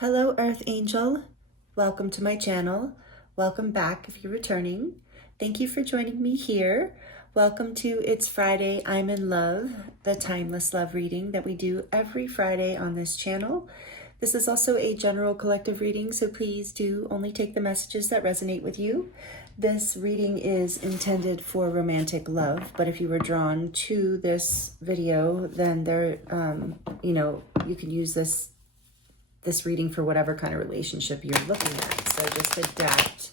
Hello, Earth Angel. Welcome to my channel. Welcome back if you're returning. Thank you for joining me here. Welcome to It's Friday, I'm in Love, the timeless love reading that we do every Friday on this channel. This is also a general collective reading, so please do only take the messages that resonate with you. This reading is intended for romantic love, but if you were drawn to this video, then you can use this reading for whatever kind of relationship you're looking at. So just adapt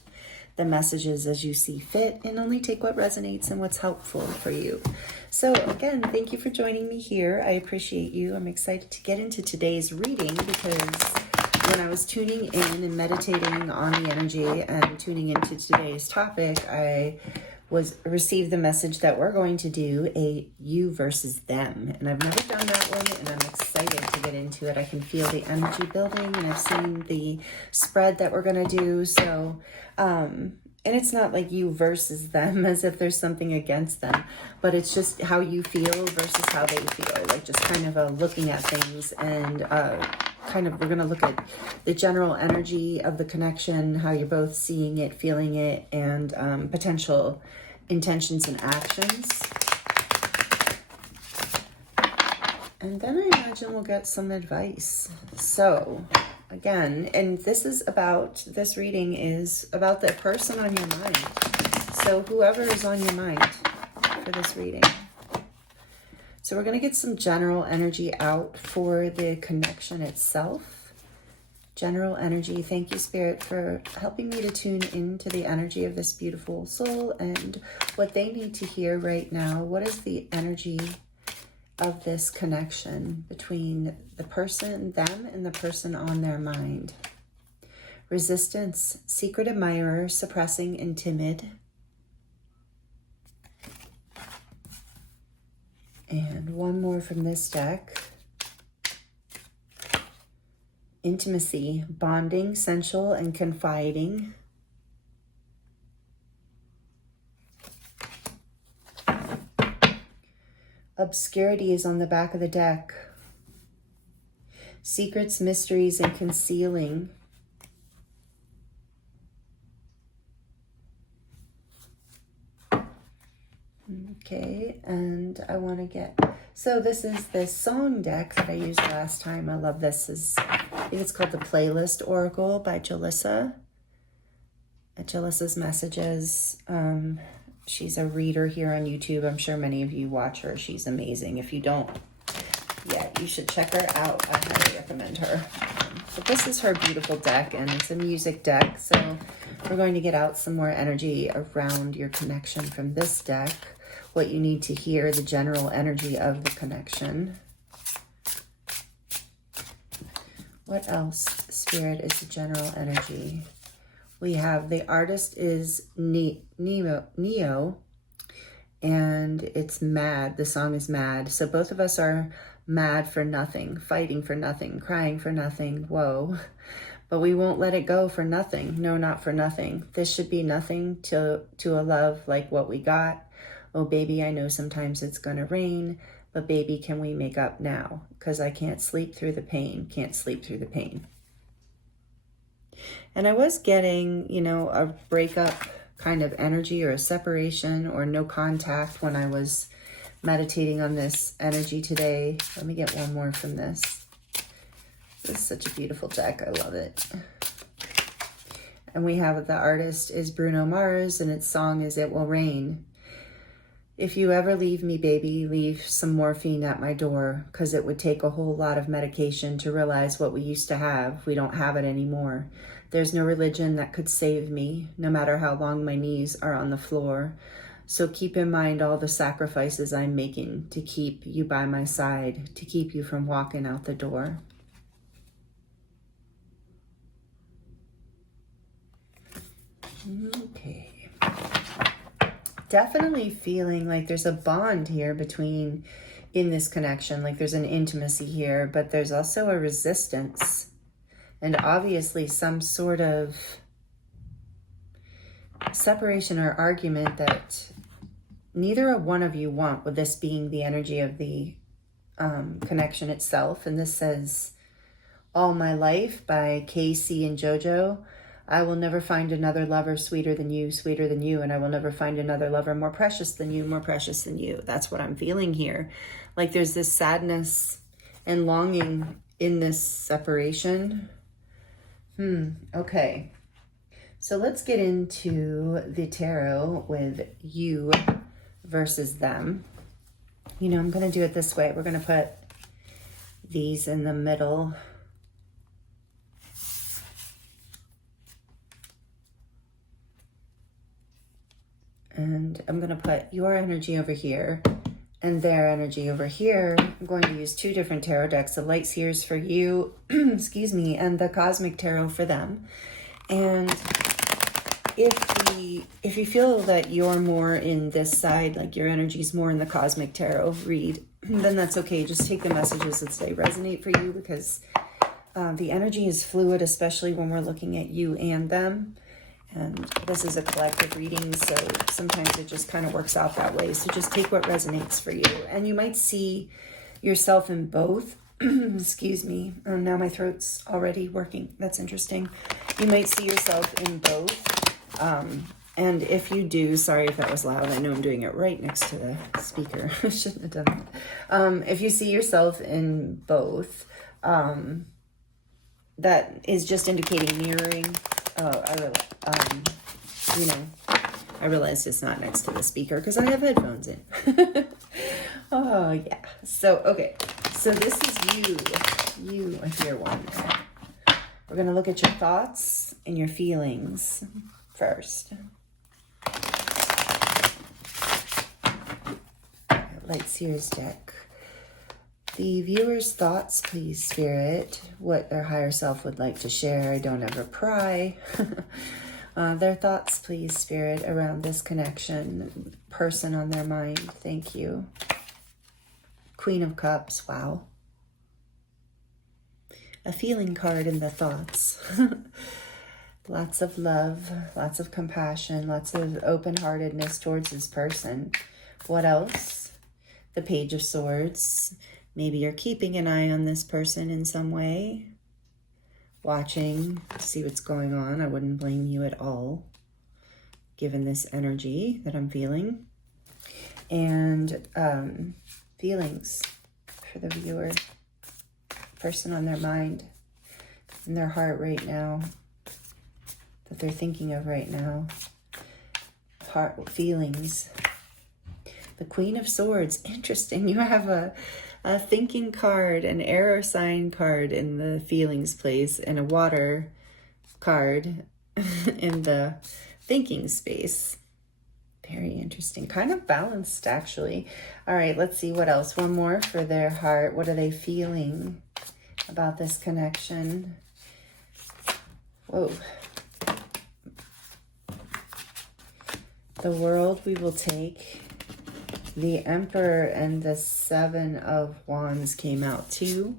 the messages as you see fit and only take what resonates and what's helpful for you. So again, thank you for joining me here. I appreciate you. I'm excited to get into today's reading because when I was tuning in and meditating on the energy and tuning into today's topic, I received the message that we're going to do a you versus them. And I've never done that one, and I'm excited to get into it. I can feel the energy building, and I've seen the spread that we're going to do. So, and it's not like you versus them as if there's something against them, but it's just how you feel versus how they feel. Like just kind of looking at things and we're going to look at the general energy of the connection, how you're both seeing it, feeling it, and potential intentions and actions. And then I imagine we'll get some advice. So again, and this reading is about the person on your mind. So whoever is on your mind for this reading. So we're going to get some general energy out for the connection itself. General energy. Thank you, Spirit, for helping me to tune into the energy of this beautiful soul and what they need to hear right now. What is the energy of this connection between the person, them, and the person on their mind? Resistance, secret admirer, suppressing, and timid. And one more from this deck. Intimacy, bonding, sensual, and confiding. Obscurity is on the back of the deck. Secrets, mysteries, and concealing. Okay, and I want to get, so this is this song deck that I used last time. I love this. I think it's called the Playlist Oracle by Jalissa. Jalissa's Messages. She's a reader here on YouTube. I'm sure many of you watch her. She's amazing. If you don't yet, you should check her out. I highly recommend her. But this is her beautiful deck, and it's a music deck. So we're going to get out some more energy around your connection from this deck. What you need to hear, the general energy of the connection. What else, Spirit, is the general energy? We have the artist is Neo, and it's Mad. The song is Mad. So both of us are mad for nothing, fighting for nothing, crying for nothing. Whoa. But we won't let it go for nothing. No, not for nothing. This should be nothing to a love like what we got. Oh, baby, I know sometimes it's going to rain, but baby, can we make up now? Because I can't sleep through the pain. Can't sleep through the pain. And I was getting, a breakup kind of energy or a separation or no contact when I was meditating on this energy today. Let me get one more from this. This is such a beautiful deck. I love it. And we have the artist is Bruno Mars, and its song is It Will Rain. If you ever leave me, baby, leave some morphine at my door, because it would take a whole lot of medication to realize what we used to have. We don't have it anymore. There's no religion that could save me, no matter how long my knees are on the floor. So keep in mind all the sacrifices I'm making to keep you by my side, to keep you from walking out the door. Okay. Definitely feeling like there's a bond here in this connection, like there's an intimacy here, but there's also a resistance and obviously some sort of separation or argument that neither one of you want, with this being the energy of the connection itself. And this says All My Life by Casey and JoJo. I will never find another lover sweeter than you, and I will never find another lover more precious than you, more precious than you. That's what I'm feeling here. Like there's this sadness and longing in this separation. Okay. So let's get into the tarot with you versus them. You know, I'm going to do it this way. We're going to put these in the middle. And I'm going to put your energy over here and their energy over here. I'm going to use two different tarot decks, the Light Seers for you, excuse me, and the Cosmic Tarot for them. And if you feel that you're more in this side, like your energy's more in the Cosmic Tarot read, then that's okay. Just take the messages that they resonate for you, because the energy is fluid, especially when we're looking at you and them. And this is a collective reading, so sometimes it just kind of works out that way. So just take what resonates for you. And you might see yourself in both. Excuse me. Oh, now my throat's already working. That's interesting. You might see yourself in both. And if you do, sorry if that was loud. I know I'm doing it right next to the speaker. I shouldn't have done that. If you see yourself in both, that is just indicating mirroring. I realized it's not next to the speaker because I have headphones in. Oh, yeah. So, okay. So this is you are your one. We're going to look at your thoughts and your feelings first. Light Seers deck. The viewer's thoughts, please, Spirit. What their higher self would like to share. I don't ever pry. Their thoughts, please, Spirit, around this connection. Person on their mind. Thank you. Queen of Cups. Wow. A feeling card in the thoughts. Lots of love, lots of compassion, lots of open-heartedness towards this person. What else? The Page of Swords. Maybe you're keeping an eye on this person in some way. Watching to see what's going on. I wouldn't blame you at all, given this energy that I'm feeling. And feelings for the viewer. Person on their mind, in their heart right now, that they're thinking of right now. Heart feelings. The Queen of Swords. Interesting. You have a thinking card, an air sign card in the feelings place, and a water card in the thinking space. Very interesting. Kind of balanced, actually. All right, let's see what else. One more for their heart. What are they feeling about this connection? Whoa. The World we will take. The Emperor and the Seven of Wands came out too.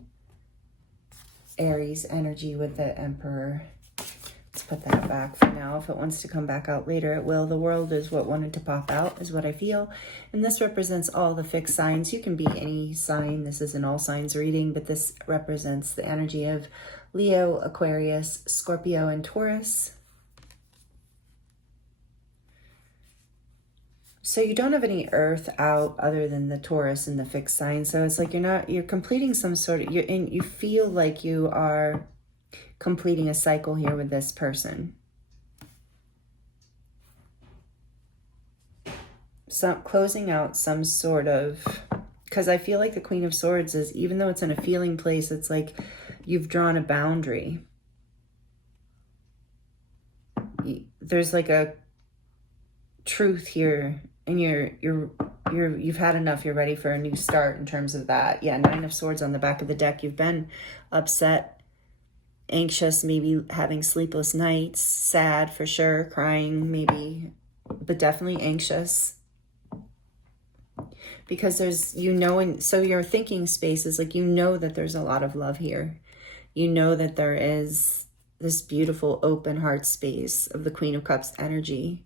Aries energy with the Emperor. Let's put that back for now. If it wants to come back out later, it will. The World is what wanted to pop out, is what I feel. And this represents all the fixed signs. You can be any sign. This is an all signs reading, but this represents the energy of Leo, Aquarius, Scorpio, and Taurus. So you don't have any earth out other than the Taurus and the fixed sign. So it's like you're completing some sort of, you feel like you are completing a cycle here with this person. Closing out some sort of, because I feel like the Queen of Swords is, even though it's in a feeling place, it's like you've drawn a boundary. There's like a truth here. And you've had enough. You're ready for a new start in terms of that. Yeah, Nine of Swords on the back of the deck. You've been upset, anxious, maybe having sleepless nights, sad for sure, crying maybe, but definitely anxious. Because there's, and so your thinking space is like, that there's a lot of love here. That there is this beautiful open heart space of the Queen of Cups energy.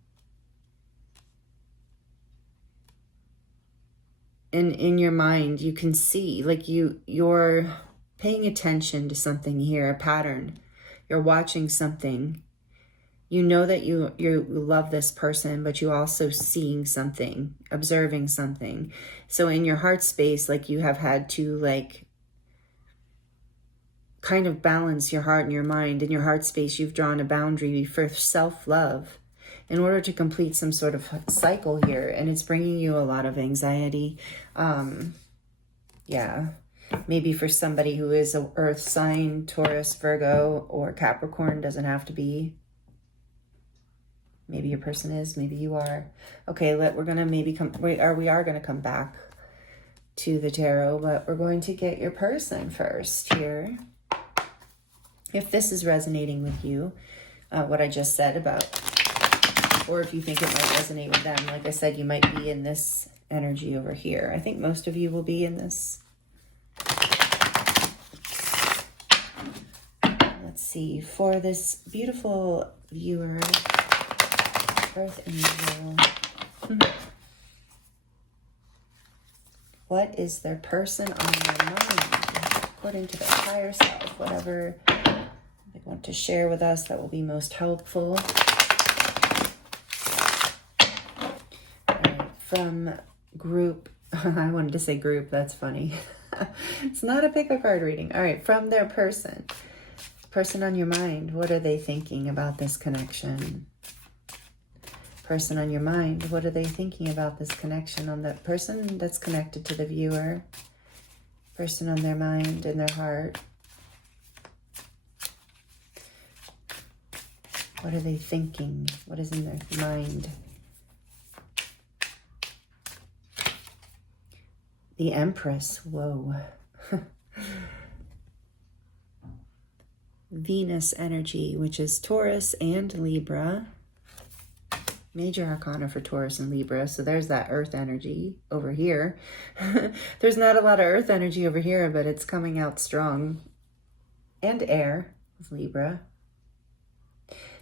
And in your mind, you can see, like you're paying attention to something here, a pattern. You're watching something. You know that you love this person, but you also seeing something, observing something. So in your heart space, like you have had to like kind of balance your heart and your mind. In your heart space, you've drawn a boundary for self-love in order to complete some sort of cycle here. And it's bringing you a lot of anxiety. Yeah, maybe for somebody who is an earth sign, Taurus, Virgo, or Capricorn, doesn't have to be. Maybe your person is, maybe you are. Okay, we're gonna maybe we are gonna come back to the tarot, but we're going to get your person first here. If this is resonating with you, what I just said about, or if you think it might resonate with them, like I said, you might be in this energy over here. I think most of you will be in this. Let's see, for this beautiful viewer, Earth Angel. What is their person on their mind, according to their higher self, whatever they want to share with us that will be most helpful. All right, from group, I wanted to say group, that's funny. It's not a pick a card reading. All right, from their person on your mind, what are they thinking about this connection? Person on your mind, what are they thinking about this connection? On the person that's connected to the viewer, person on their mind and their heart. What are they thinking? What is in their mind? The Empress, whoa. Venus energy, which is Taurus and Libra. Major arcana for Taurus and Libra. So there's that earth energy over here. There's not a lot of earth energy over here, but it's coming out strong. And air with Libra.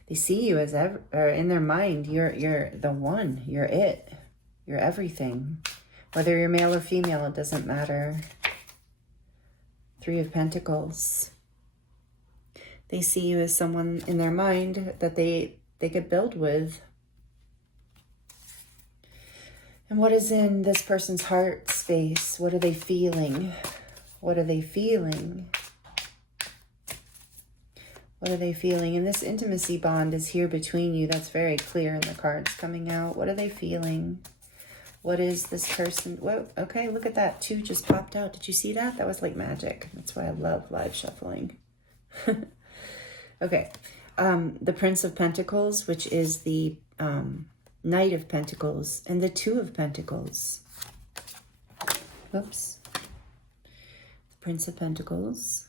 They see you as or in their mind, you're the one, you're it, you're everything. Whether you're male or female, it doesn't matter. Three of Pentacles. They see you as someone in their mind that they could build with. And what is in this person's heart space? What are they feeling? What are they feeling? What are they feeling? And this intimacy bond is here between you. That's very clear in the cards coming out. What are they feeling? What is this person? Whoa, okay, look at that. Two just popped out. Did you see that? That was like magic. That's why I love live shuffling. Okay. The Prince of Pentacles, which is the Knight of Pentacles, and the Two of Pentacles. Oops. The Prince of Pentacles.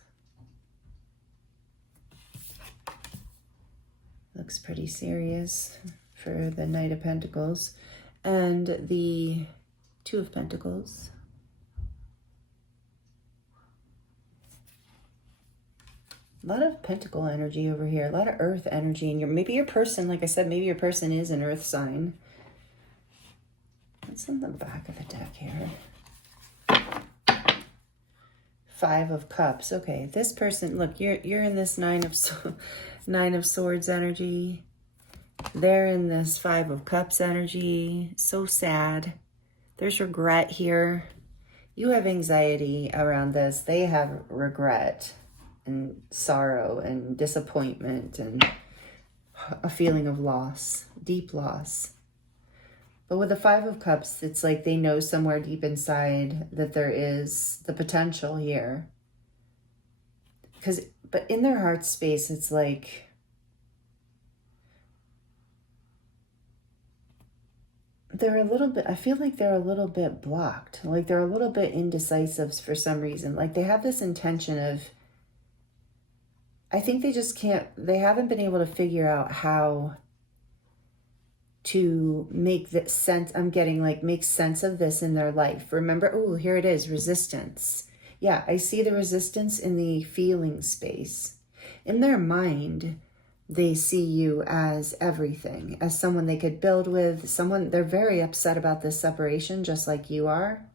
Looks pretty serious for the Knight of Pentacles. And the Two of Pentacles. A lot of pentacle energy over here. A lot of earth energy. And maybe your person, like I said, maybe your person is an earth sign. What's on the back of the deck here? Five of Cups. Okay, this person, look, you're in this Nine of Swords energy. They're in this Five of Cups energy. So sad. There's regret here. You have anxiety around this. They have regret and sorrow and disappointment and a feeling of loss, deep loss. But with the Five of Cups, it's like they know somewhere deep inside that there is the potential here. But in their heart space, it's like they're a little bit, I feel like they're a little bit blocked. Like they're a little bit indecisive for some reason. Like they have this intention of, I think they just can't, they haven't been able to figure out how to make the sense, I'm getting like, make sense of this in their life. Remember, oh, here it is, resistance. Yeah, I see the resistance in the feeling space. In their mind, they see you as everything, as someone they could build with, someone, they're very upset about this separation, just like you are.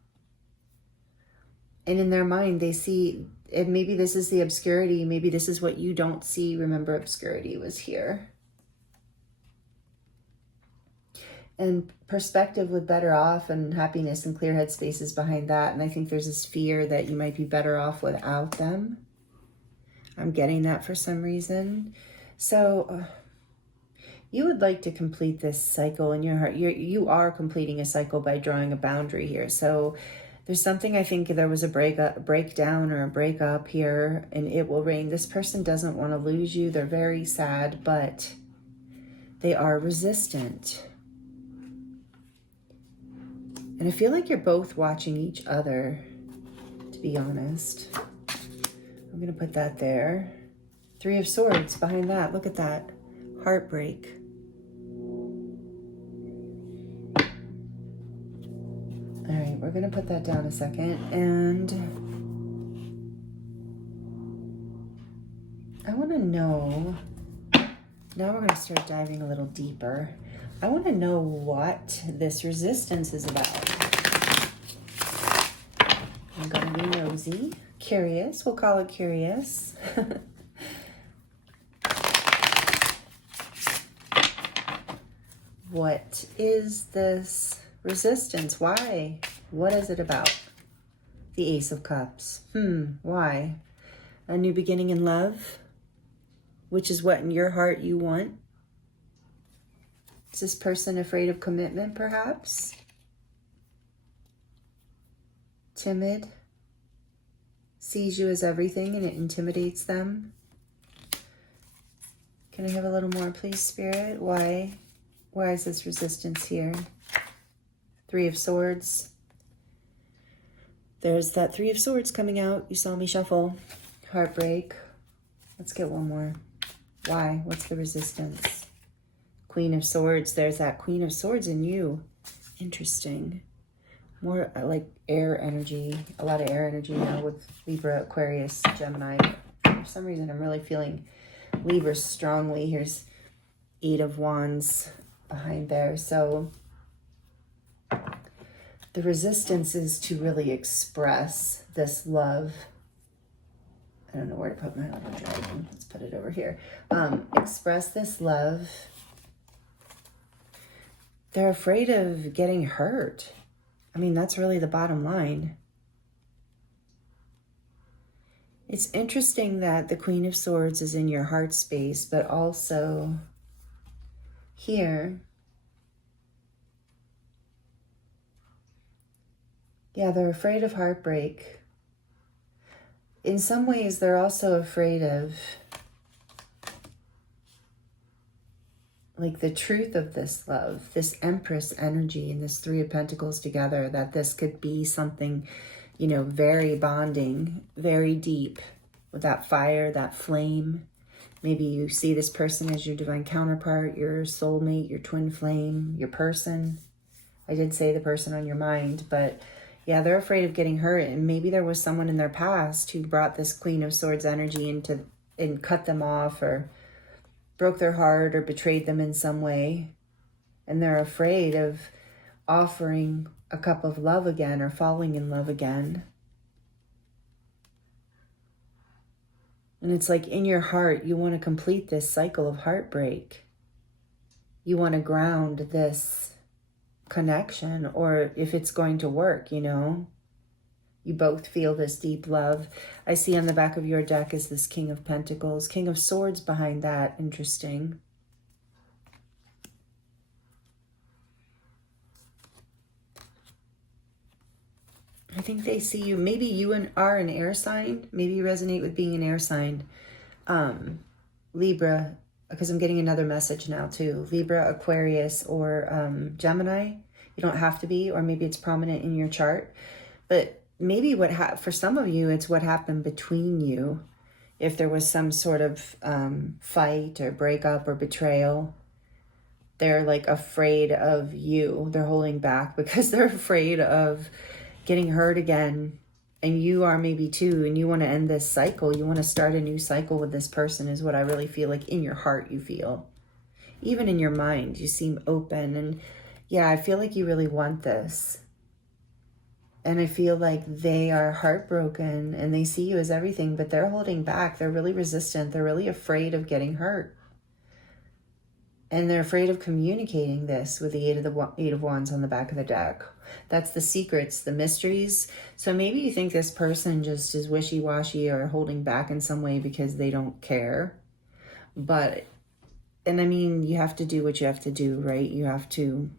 And in their mind, they see maybe this is the obscurity. Maybe this is what you don't see. Remember, obscurity was here. And perspective with better off, and happiness and clear head spaces behind that. And I think there's this fear that you might be better off without them. I'm getting that for some reason. So you would like to complete this cycle in your heart. You are completing a cycle by drawing a boundary here. So there's something, I think there was a breakdown or a breakup here, and it will rain. This person doesn't want to lose you. They're very sad, but they are resistant. And I feel like you're both watching each other, to be honest. I'm going to put that there. 3 of Swords behind that. Look at that. Heartbreak. All right, we're going to put that down a second. And I want to know, now we're going to start diving a little deeper. I want to know what this resistance is about. I'm going to be nosy, curious. We'll call it curious. What is this resistance? Why? What is it about? The Ace of Cups. Why? A new beginning in love, which is what in your heart you want. Is this person afraid of commitment, perhaps? Timid? Sees you as everything and it intimidates them? Can I have a little more, please, Spirit? Why? Why is this resistance here? 3 of Swords. There's that 3 of Swords coming out. You saw me shuffle. Heartbreak. Let's get one more. Why? What's the resistance? Queen of Swords. There's that Queen of Swords in you. Interesting. More like air energy. A lot of air energy now with Libra, Aquarius, Gemini. For some reason, I'm really feeling Libra strongly. Here's 8 of Wands behind there. So the resistance is to really express this love. I don't know where to put my little dragon. Let's put it over here. Express this love. They're afraid of getting hurt. I mean, that's really the bottom line. It's interesting that the Queen of Swords is in your heart space, but also here. Yeah, they're afraid of heartbreak. In some ways, they're also afraid of like the truth of this love, this Empress energy and this 3 of Pentacles together, that this could be something, you know, very bonding, very deep with that fire, that flame. Maybe you see this person as your divine counterpart, your soulmate, your twin flame, your person. I did say the person on your mind, but yeah, they're afraid of getting hurt. And maybe there was someone in their past who brought this Queen of Swords energy into and cut them off or broke their heart or betrayed them in some way. And they're afraid of offering a cup of love again or falling in love again. And it's like in your heart, you want to complete this cycle of heartbreak. You want to ground this connection, or if it's going to work, you know. You both feel this deep love. I see on the back of your deck is this King of Pentacles. King of Swords behind that. Interesting. I think they see you. Maybe you are an air sign. Maybe you resonate with being an air sign. Libra, because I'm getting another message now too. Libra, Aquarius, or Gemini. You don't have to be, or maybe it's prominent in your chart. But maybe for some of you, it's what happened between you. If there was some sort of fight or breakup or betrayal, they're like afraid of you. They're holding back because they're afraid of getting hurt again. And you are maybe too, and you want to end this cycle. You want to start a new cycle with this person is what I really feel like in your heart you feel. Even in your mind, you seem open. And yeah, I feel like you really want this. And I feel like they are heartbroken and they see you as everything, but they're holding back. They're really resistant. They're really afraid of getting hurt. And they're afraid of communicating this with the Eight of Wands on the back of the deck. That's the secrets, the mysteries. So maybe you think this person just is wishy-washy or holding back in some way because they don't care. But, and I mean, you have to do what you have to do, right? You have to,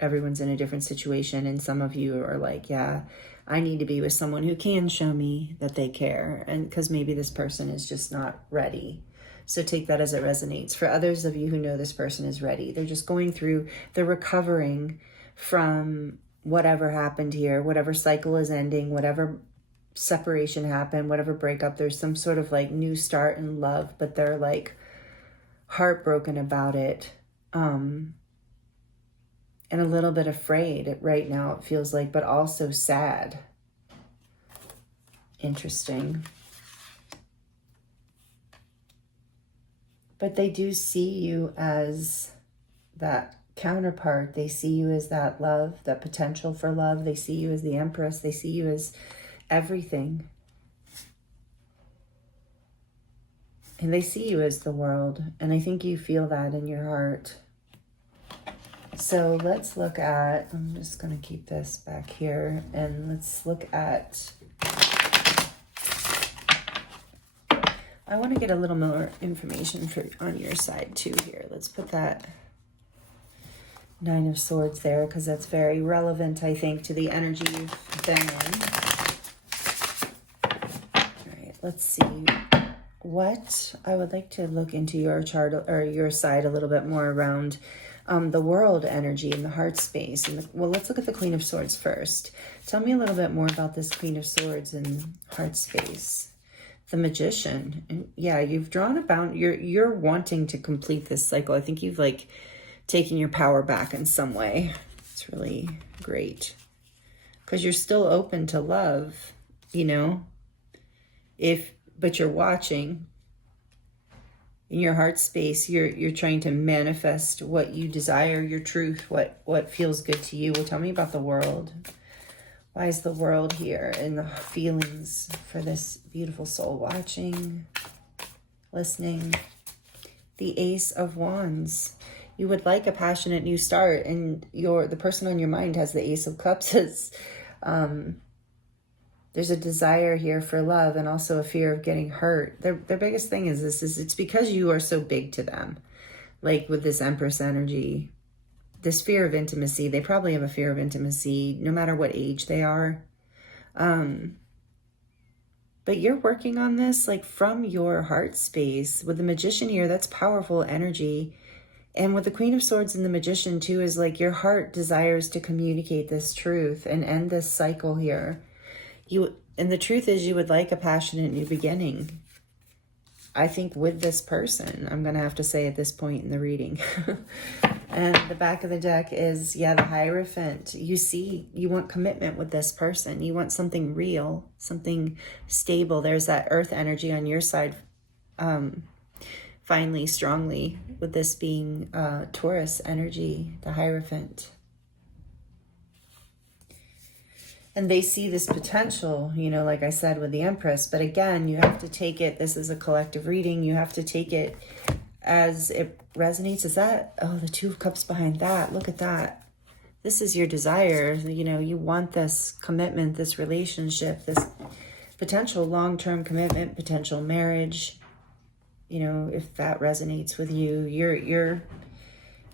everyone's in a different situation. And some of you are like, yeah, I need to be with someone who can show me that they care. And because maybe this person is just not ready. So take that as it resonates. For others of you who know this person is ready, they're just going through, they're recovering from whatever happened here, whatever cycle is ending, whatever separation happened, whatever breakup. There's some sort of like new start in love, but they're like heartbroken about it. And a little bit afraid right now, it feels like, but also sad. Interesting. But they do see you as that counterpart. They see you as that love, that potential for love. They see you as the Empress. They see you as everything. And they see you as the world. And I think you feel that in your heart. So let's look at, I'm just going to keep this back here. And let's look at, I want to get a little more information on your side too here. Let's put that Nine of Swords there because that's very relevant, I think, to the energy you've been in. All right, let's see what I would like to look into your chart or your side a little bit more around the world energy and the heart space. And well, let's look at the Queen of Swords first. Tell me a little bit more about this Queen of Swords and heart space. The Magician. And yeah, you've drawn a bound. You're wanting to complete this cycle. I think you've like taken your power back in some way. It's really great because you're still open to love, you know, but you're watching in your heart space. You're trying to manifest what you desire, your truth, what feels good to you. Well, tell me about the world. Why is the world here and the feelings for this beautiful soul watching, listening? The Ace of Wands. You would like a passionate new start, and the person on your mind has the Ace of Cups. As, there's a desire here for love and also a fear of getting hurt. Their biggest thing is it's because you are so big to them. Like with this Empress energy, this fear of intimacy, they probably have a fear of intimacy no matter what age they are. But you're working on this like from your heart space. With the Magician here, that's powerful energy. And with the Queen of Swords and the Magician too is like your heart desires to communicate this truth and end this cycle here. And the truth is you would like a passionate new beginning. I think with this person, I'm going to have to say at this point in the reading. And the back of the deck is, yeah, the Hierophant. You want commitment with this person. You want something real, something stable. There's that earth energy on your side, finally, strongly, with this being Taurus energy, the Hierophant. And they see this potential, you know, like I said, with the Empress. But again, you have to take it, this is a collective reading, you have to take it as it resonates. Is that, oh, the Two of Cups behind that, look at that. This is your desire, you know, you want this commitment, this relationship, this potential long-term commitment, potential marriage. You know, if that resonates with you,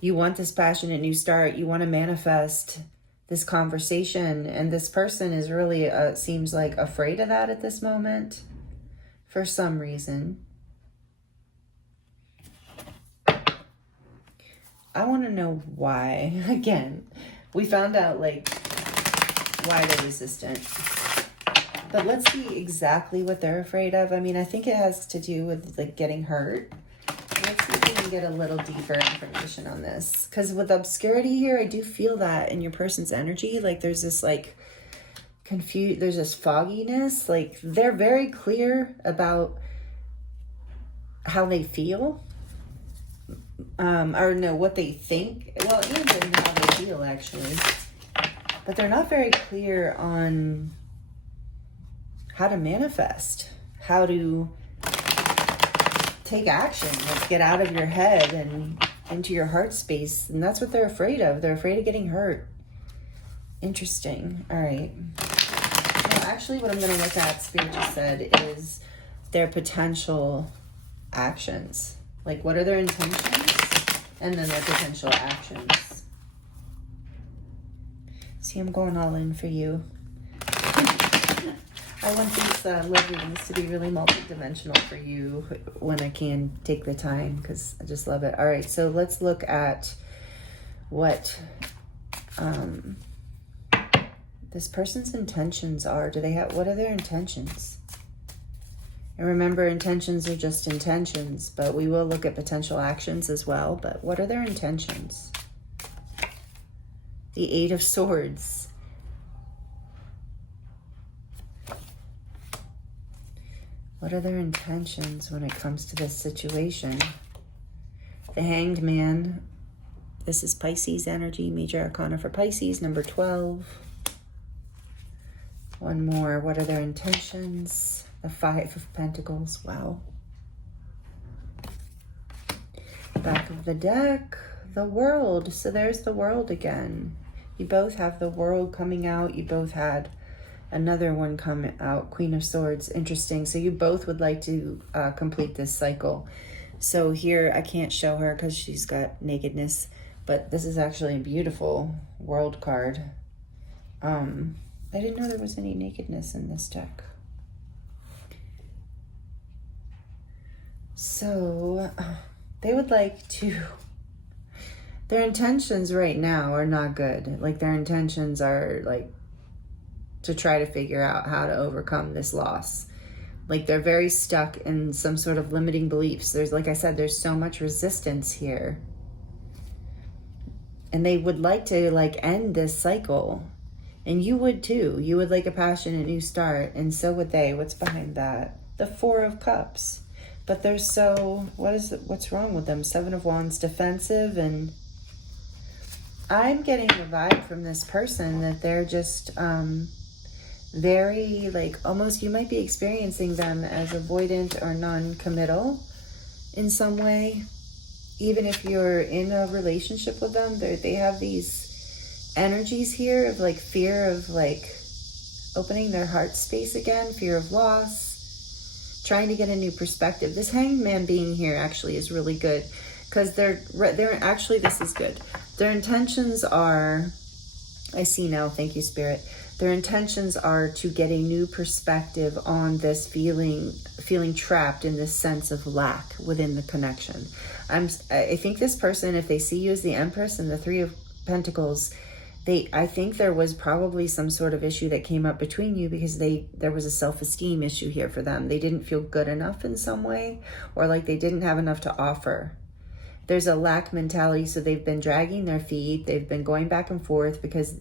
you want this passionate new start, you want to manifest this conversation, and this person is really, seems like afraid of that at this moment for some reason. I want to know why. Again, we found out like why they're resistant. But let's see exactly what they're afraid of. I mean, I think it has to do with like getting hurt. Let's see if we can get a little deeper information on this. Because with obscurity here, I do feel that in your person's energy, like there's this like there's this fogginess. Like they're very clear about how they feel. Or no, what they think. Well, even how they feel actually. but they're not very clear on how to manifest, how to take action, like get out of your head and into your heart space. And that's what they're afraid of. They're afraid of getting hurt. Interesting. All right. Well, actually, what I'm going to look at, Spirit just said, is their potential actions. Like, what are their intentions? And then their potential actions. See, I'm going all in for you. I want these love readings to be really multidimensional for you when I can take the time, because I just love it. All right, so let's look at what this person's intentions are. What are their intentions? And remember, intentions are just intentions, but we will look at potential actions as well. But what are their intentions? The Eight of Swords. What are their intentions when it comes to this situation? The Hanged Man. This is Pisces energy, major arcana for Pisces, number 12. One more. What are their intentions? The Five of Pentacles. Wow. Back of the deck, the World. So there's the World again. You both have the World coming out. You both had another one come out, Queen of Swords. Interesting. So you both would like to complete this cycle. So here, I can't show her because she's got nakedness, but this is actually a beautiful World card. I didn't know there was any nakedness in this deck. So they would like to, their intentions right now are not good. Like, their intentions are like to try to figure out how to overcome this loss. Like, they're very stuck in some sort of limiting beliefs. There's, like I said, there's so much resistance here. And they would like to like end this cycle. And you would too. You would like a passionate new start. And so would they. What's behind that? The Four of Cups. But they're so, what's wrong with them? Seven of Wands, defensive. And I'm getting a vibe from this person that they're just very, like, almost, you might be experiencing them as avoidant or non-committal in some way. Even if you're in a relationship with them, they have these energies here of like fear of like opening their heart space again, fear of loss, trying to get a new perspective. This Hanged Man being here actually is really good, because they're actually, this is good. Their intentions are, I see now, thank you, Spirit. Their intentions are to get a new perspective on this feeling trapped in this sense of lack within the connection. I think this person, if they see you as the Empress and the Three of Pentacles, I think there was probably some sort of issue that came up between you, because there was a self-esteem issue here for them. They didn't feel good enough in some way, or like they didn't have enough to offer. There's a lack mentality, so they've been dragging their feet. They've been going back and forth, because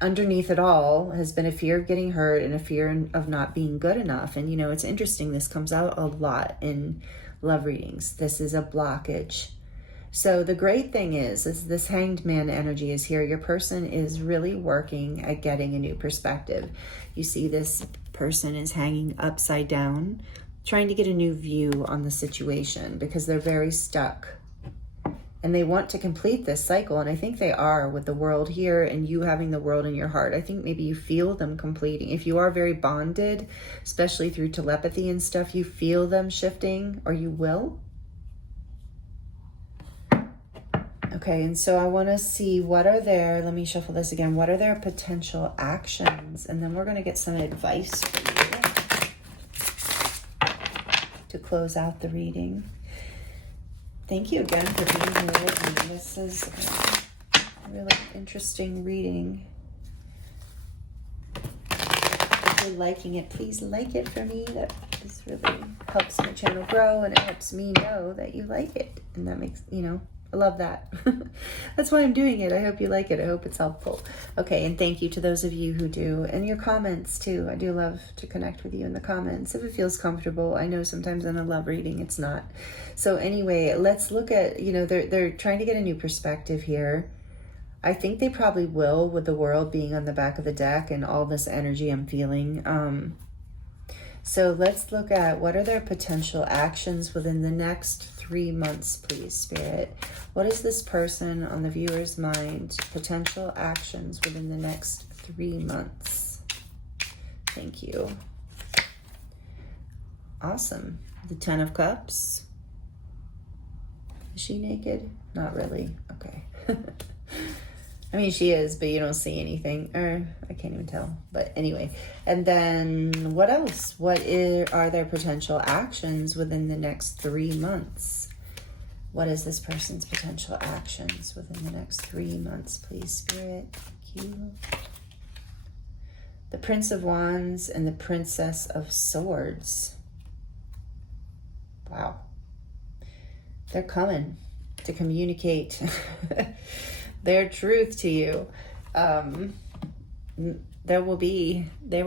underneath it all has been a fear of getting hurt and a fear of not being good enough. And, you know, it's interesting. This comes out a lot in love readings. This is a blockage. So the great thing is this Hanged Man energy is here. Your person is really working at getting a new perspective. You see this person is hanging upside down, trying to get a new view on the situation, because they're very stuck. And they want to complete this cycle. And I think they are, with the World here and you having the World in your heart. I think maybe you feel them completing. If you are very bonded, especially through telepathy and stuff, you feel them shifting, or you will. Okay, and so I want to see what are their, let me shuffle this again. What are their potential actions? And then we're going to get some advice for you to close out the reading. Thank you again for being here with me. This is a really interesting reading. If you're liking it, please like it for me. That just really helps my channel grow, and it helps me know that you like it. And that makes, you know, I love that. That's why I'm doing it. I hope you like it. I hope it's helpful. Okay, and thank you to those of you who do. And your comments too. I do love to connect with you in the comments if it feels comfortable. I know sometimes in a love reading it's not. So anyway, let's look at, you know, they're trying to get a new perspective here. I think they probably will, with the World being on the back of the deck and all this energy I'm feeling. So let's look at what are their potential actions within the next 3 months, please, Spirit. What is this person on the viewer's mind? Potential actions within the next 3 months. Thank you. Awesome. The 10 of Cups. Is she naked? Not really. Okay. I mean, she is, but you don't see anything. Or I can't even tell. But anyway. And then what else? Are their potential actions within the next 3 months? What is this person's potential actions within the next 3 months, please, Spirit? Thank you. The Prince of Wands and the Princess of Swords. Wow. They're coming to communicate their truth to you. There will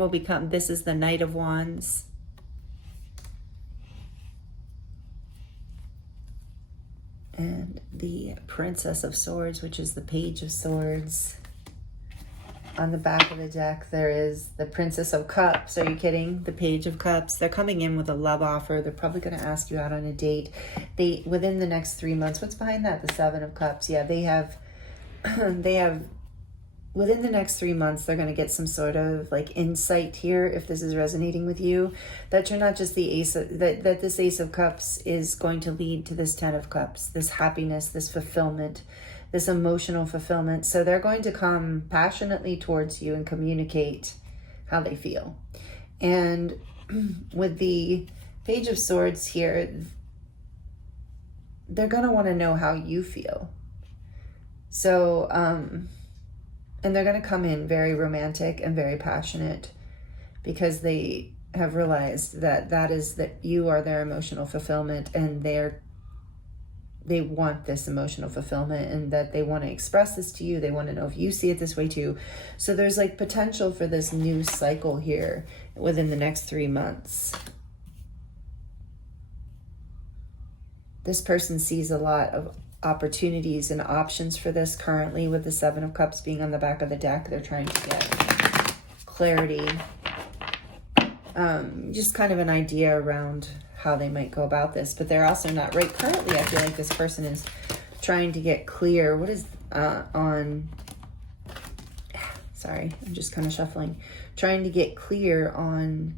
become, this is the Knight of Wands. And the Princess of Swords, which is the Page of Swords. On the back of the deck, there is the Princess of Cups. Are you kidding? The Page of Cups. They're coming in with a love offer. They're probably going to ask you out on a date. Within the next 3 months. What's behind that? The Seven of Cups. Yeah, they have, within the next 3 months, they're going to get some sort of like insight here, if this is resonating with you, that you're not just the Ace of, that this Ace of Cups is going to lead to this 10 of Cups, this happiness, this fulfillment, this emotional fulfillment. So they're going to come passionately towards you and communicate how they feel. And with the Page of Swords here, they're going to want to know how you feel. So, and they're going to come in very romantic and very passionate, because they have realized that you are their emotional fulfillment, and they want this emotional fulfillment, and that they want to express this to you. They want to know if you see it this way too. So there's like potential for this new cycle here within the next 3 months. This person sees a lot of opportunities and options for this currently, with the Seven of Cups being on the back of the deck. They're trying to get clarity, just kind of an idea around how they might go about this, but they're also not right currently. I feel like this person is trying to get clear. What is sorry, I'm just kind of shuffling, trying to get clear on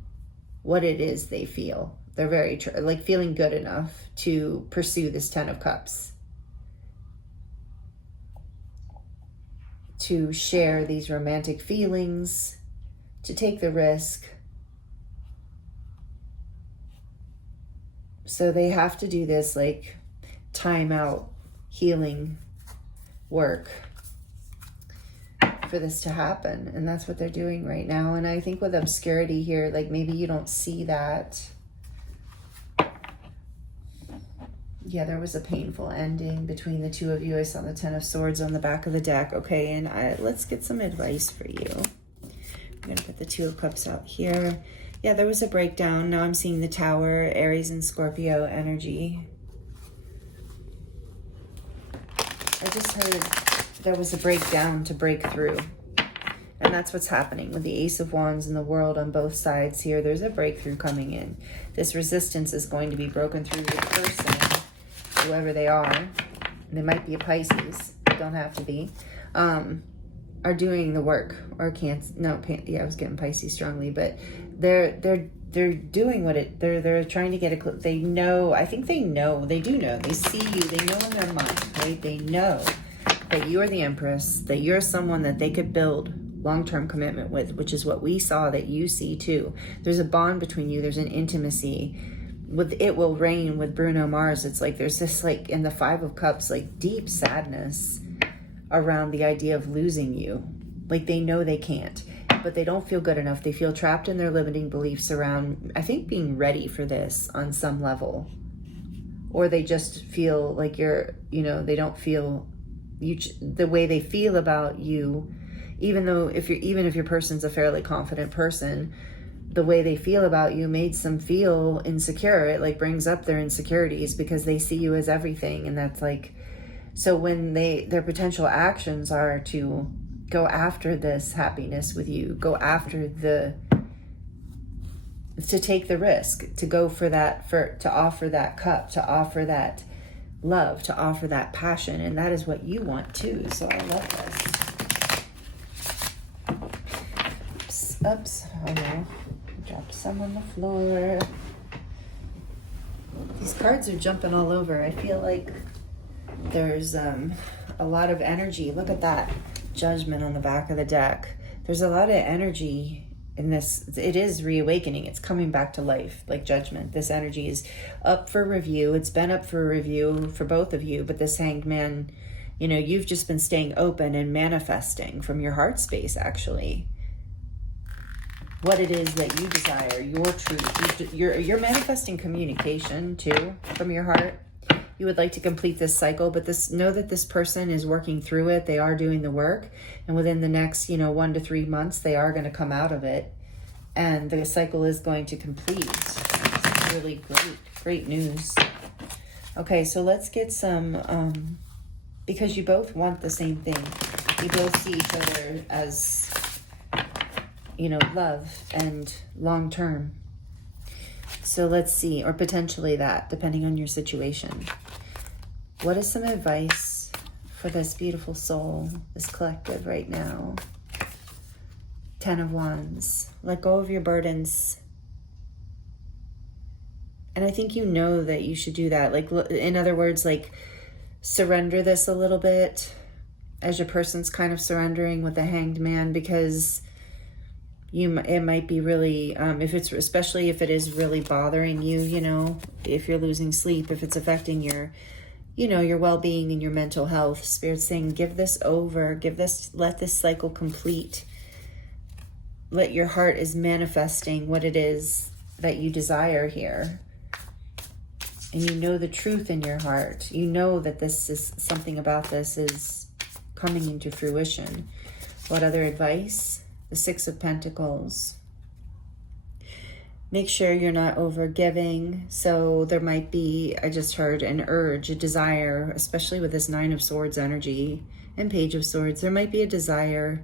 what it is they feel. They're very like feeling good enough to pursue this 10 of Cups, to share these romantic feelings, to take the risk. So they have to do this like time out healing work for this to happen. And that's what they're doing right now. And I think with obscurity here, like maybe you don't see that. Yeah, there was a painful ending between the two of you. I saw the 10 of Swords on the back of the deck. Okay, and let's get some advice for you. I'm going to put the 2 of Cups out here. Yeah, there was a breakdown. Now I'm seeing the Tower, Aries and Scorpio energy. I just heard there was a breakdown to break through. And that's what's happening with the Ace of Wands and the World on both sides here. There's a breakthrough coming in. This resistance is going to be broken through the person, whoever they are. They might be a Pisces, don't have to be. Are doing the work, or can't. No, yeah, I was getting Pisces strongly, but they're doing what they're trying to get a. They know. I think they know. They do know. They see you. They know in their mind, right? They know that you are the Empress. That you're someone that they could build long-term commitment with, which is what we saw that you see too. There's a bond between you. There's an intimacy. With It Will Rain with Bruno Mars, it's like there's this like in the 5 of Cups, like deep sadness around the idea of losing you. Like they know they can't, but they don't feel good enough. They feel trapped in their limiting beliefs around, I think, being ready for this on some level. Or they just feel like they don't feel you the way they feel about you, even if your person's a fairly confident person, the way they feel about you makes them feel insecure. It like brings up their insecurities because they see you as everything, and that's like So when their potential actions are to go after this happiness with you, go after to take the risk, to go for that, to offer that cup, to offer that love, to offer that passion. And that is what you want too. So I love this. Oops. Oh no. Dropped some on the floor. These cards are jumping all over. I feel like there's a lot of energy. Look at that Judgment on the back of the deck. There's a lot of energy in this. It is reawakening. It's coming back to life, like Judgment. This energy is up for review. It's been up for review for both of you, but this Hanged Man, you know, you've just been staying open and manifesting from your heart space, actually, what it is that you desire, your truth. You're manifesting communication too from your heart. You would like to complete this cycle, but know that this person is working through it. They are doing the work, and within the next 1 to 3 months, they are going to come out of it, and the cycle is going to complete. It's really great news. Okay, so let's get some, because you both want the same thing. You both see each other as, love and long-term. So let's see, or potentially that, depending on your situation. What is some advice for this beautiful soul, this collective right now? 10 of Wands. Let go of your burdens. And I think you know that you should do that. Like, in other words, like, surrender this a little bit as your person's kind of surrendering with the Hanged Man, because it might be really, especially if it is really bothering you, if you're losing sleep, if it's affecting your well-being and your mental health. Spirit's saying, give this over, let this cycle complete. Let your heart is manifesting what it is that you desire here. And you know the truth in your heart. You know that this is something about this is coming into fruition. What other advice? The Six of Pentacles. Make sure you're not overgiving. So there might be, I just heard, an urge, a desire, especially with this Nine of Swords energy and Page of Swords. There might be a desire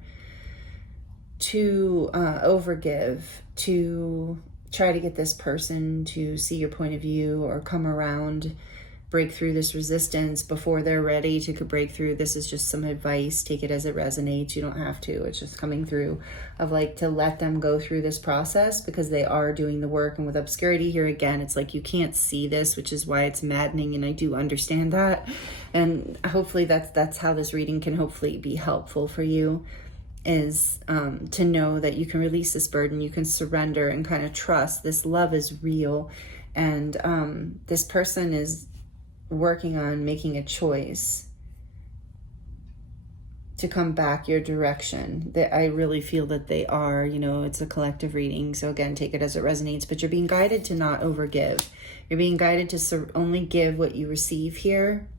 to overgive, to try to get this person to see your point of view or come around, break through this resistance before they're ready to break through. This is just some advice. Take it as it resonates. You don't have to. It's just coming through of like to let them go through this process because they are doing the work. And with obscurity here again, it's like you can't see this, which is why it's maddening. And I do understand that. And hopefully that's how this reading can hopefully be helpful for you, is to know that you can release this burden. You can surrender and kind of trust this love is real. And this person is working on making a choice to come back your direction. That I really feel that they are, it's a collective reading. So again, take it as it resonates, but you're being guided to not overgive. You're being guided to only give what you receive here,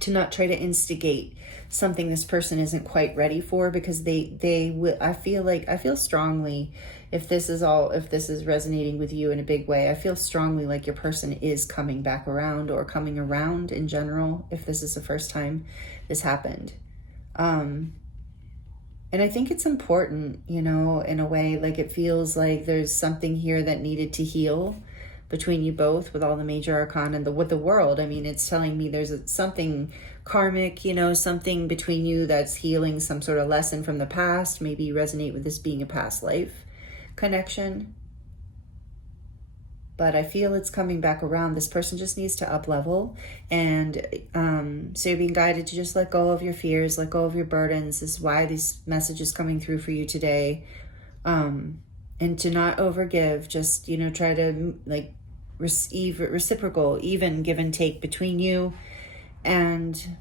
to not try to instigate something this person isn't quite ready for, because they will. I feel strongly, if this is resonating with you in a big way, I feel strongly like your person is coming back around, or coming around in general, if this is the first time this happened. And I think it's important, in a way, like it feels like there's something here that needed to heal between you both with all the major arcana and with the world. I mean, it's telling me there's something karmic, something between you that's healing, some sort of lesson from the past. Maybe you resonate with this being a past life connection. But I feel it's coming back around. This person just needs to up level. And so you're being guided to just let go of your fears, let go of your burdens. This is why these messages coming through for you today. And to not overgive, just, try to like receive reciprocal, even give and take between you. And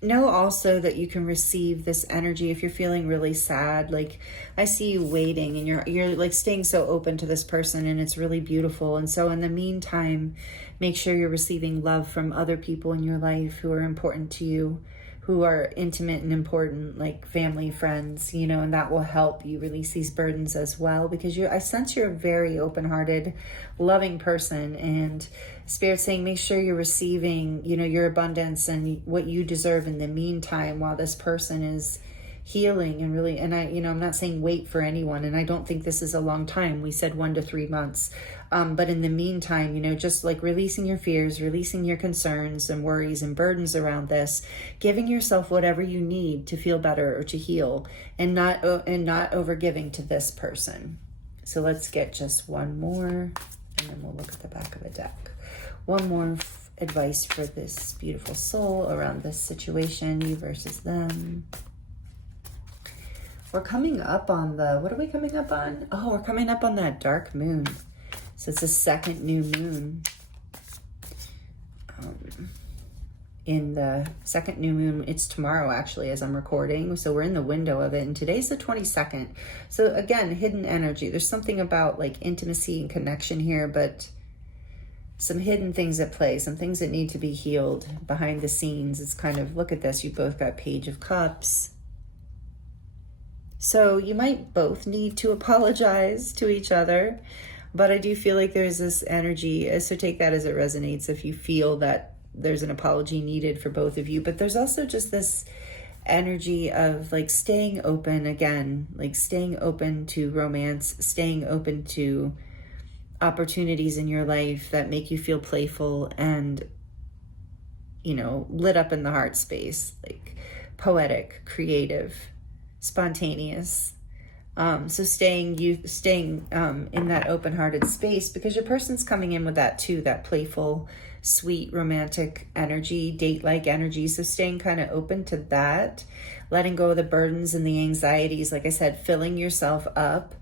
know also that you can receive this energy if you're feeling really sad. Like I see you waiting, and you're like staying so open to this person, and it's really beautiful. And so in the meantime, make sure you're receiving love from other people in your life who are important to you, who are intimate and important, like family, friends, you know, and that will help you release these burdens as well, because I sense you're a very open-hearted, loving person, and Spirit's saying make sure you're receiving, you know, your abundance and what you deserve in the meantime while this person is healing. And really, and I'm not saying wait for anyone, and I don't think this is a long time. We said 1 to 3 months. But in the meantime, you know, just like releasing your fears, releasing your concerns and worries and burdens around this, giving yourself whatever you need to feel better or to heal, and not overgiving to this person. So let's get just one more, and then we'll look at the back of the deck. One more advice for this beautiful soul around this situation, you versus them. We're coming up on what are we coming up on? Oh, we're coming up on that dark moon. So it's a second new moon. In the second new moon, it's tomorrow actually as I'm recording. So we're in the window of it, and today's the 22nd. So again, hidden energy. There's something about like intimacy and connection here, but some hidden things at play, some things that need to be healed behind the scenes. It's kind of, look at this, you both got Page of Cups. So you might both need to apologize to each other, but I do feel like there's this energy, so take that as it resonates if you feel that there's an apology needed for both of you. But there's also just this energy of like staying open again, like staying open to romance, staying open to opportunities in your life that make you feel playful and, you know, lit up in the heart space, like poetic, creative, spontaneous. So staying in that open-hearted space, because your person's coming in with that too, that playful, sweet, romantic energy, date-like energy. So staying kind of open to that, letting go of the burdens and the anxieties. Like I said, filling yourself up,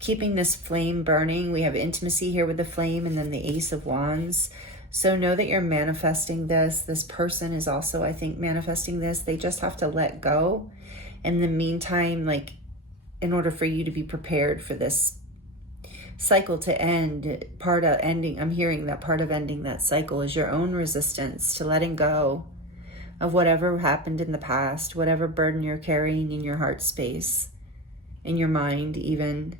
keeping this flame burning. We have intimacy here with the flame, and then the Ace of Wands. So know that you're manifesting this. This person is also, I think, manifesting this. They just have to let go. In the meantime, like, in order for you to be prepared for this cycle to end, part of ending, I'm hearing that part of ending that cycle is your own resistance to letting go of whatever happened in the past, whatever burden you're carrying in your heart space, in your mind even.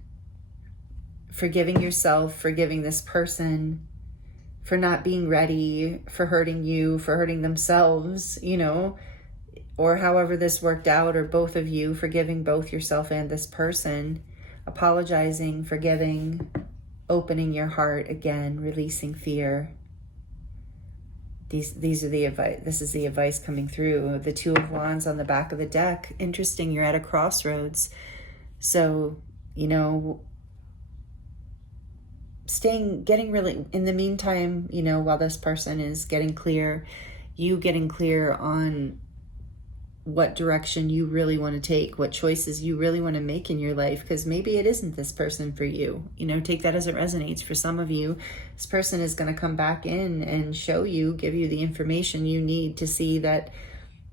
Forgiving yourself, forgiving this person for not being ready, for hurting you, for hurting themselves, you know, or however this worked out, or both of you, forgiving both yourself and this person, apologizing, forgiving, opening your heart again, releasing fear. These are the advice. This is the advice coming through. The Two of Wands on the back of the deck. Interesting, you're at a crossroads. So, you know, getting really, in the meantime, you know, while this person is getting clear, you getting clear on what direction you really want to take, what choices you really want to make in your life, because maybe it isn't this person for you. You know, take that as it resonates. For some of you, this person is going to come back in and show you, give you the information you need to see that,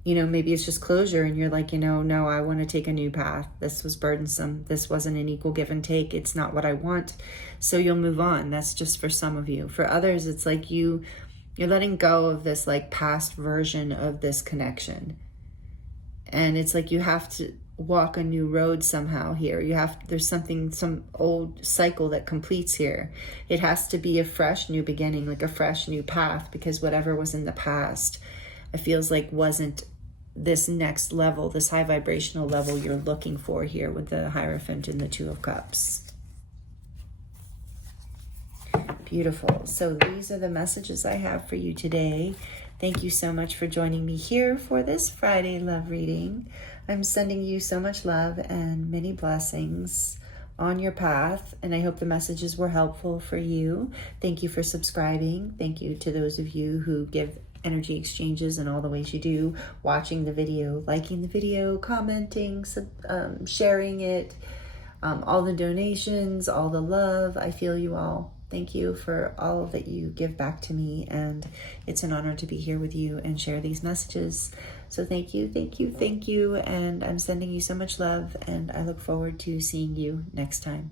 you know, maybe it's just closure, and you're like, you know, no, I want to take a new path. This was burdensome. This wasn't an equal give and take. It's not what I want. So you'll move on. That's just for some of you. For others, it's like you're letting go of this like past version of this connection. And it's like you have to walk a new road somehow here. There's some old cycle that completes here. It has to be a fresh new beginning, like a fresh new path, because whatever was in the past, it feels like wasn't this next level, this high vibrational level you're looking for here with the Hierophant and the Two of Cups. Beautiful. So these are the messages I have for you today. Thank you so much for joining me here for this Friday love reading. I'm sending you so much love and many blessings on your path, and I hope the messages were helpful for you. Thank you for subscribing. Thank you to those of you who give energy exchanges in all the ways you do, watching the video, liking the video, commenting, sharing it, all the donations, all the love. I feel you all. Thank you for all that you give back to me, and it's an honor to be here with you and share these messages. So thank you, thank you, thank you, and I'm sending you so much love, and I look forward to seeing you next time.